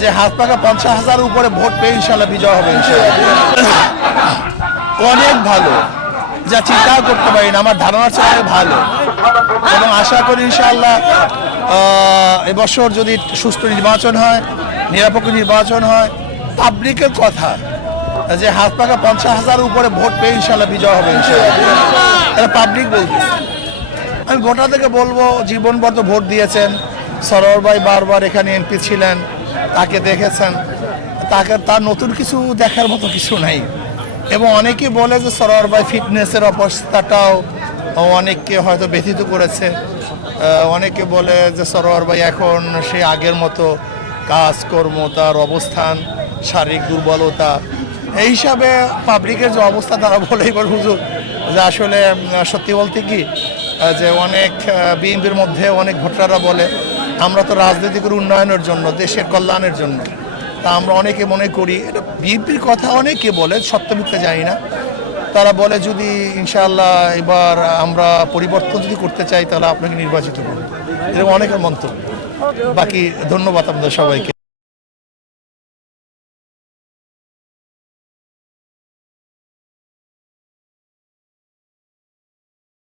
যে হাত পাকা 50,000 উপরে ভোট পেয়ে ইনশাল্লাহ বিজয় হবে ইনশাল্লাহ। অনেক ভালো, যা চিন্তাও করতে পারি না, আমার ধারণা চেয়ে ভালো এবং আশা করি ইনশাআল্লাহ এবছর যদি সুষ্ঠু নির্বাচন হয়, নিরপেক্ষ নির্বাচন হয়, পাবলিকের কথা যে হাত পাকা 50,000 উপরে ভোট পেয়ে ইনশাল্লাহ বিজয় হবে ইনশাল্লাহ, এটা পাবলিক বলতেছে। আমি ভোটারদেরকে বলবো, জীবনবদ্ধ ভোট দিয়েছেন, সরোয়ার ভাই বারবার এখানে এমপি ছিলেন, তাকে দেখেছেন, তার নতুন কিছু দেখার মতো কিছু নাই। এবং অনেকে বলে যে সরোয়ার ভাই ফিটনেসের অবস্থাটাও অনেককে হয়তো ব্যথিত করেছে। অনেকে বলে যে সরোয়ার ভাই এখন সে আগের মতো কাজকর্ম, তার অবস্থান, শারীরিক দুর্বলতা, এই হিসাবে পাবলিকের যে অবস্থা তারা বলেই বল হুজুর যে আসলে সত্যি বলতে কি যে অনেক বিএনপির মধ্যে অনেক ভোটাররা বলে আমরা তো রাজনীতি করি উন্নয়নের জন্য, দেশের কল্যাণের জন্য। তা আমরা অনেকে মনে করি এটা বিএনপির কথা, অনেকে বলে, সত্য মিথ্যা জানি না। তারা বলে যদি ইনশাআল্লাহ এবার আমরা পরিবর্তন যদি করতে চাই তাহলে আপনাকে নির্বাচিত করব, এরকম অনেকের মন্তব্য। বাকি ধন্যবাদ আপনাদের সবাইকে।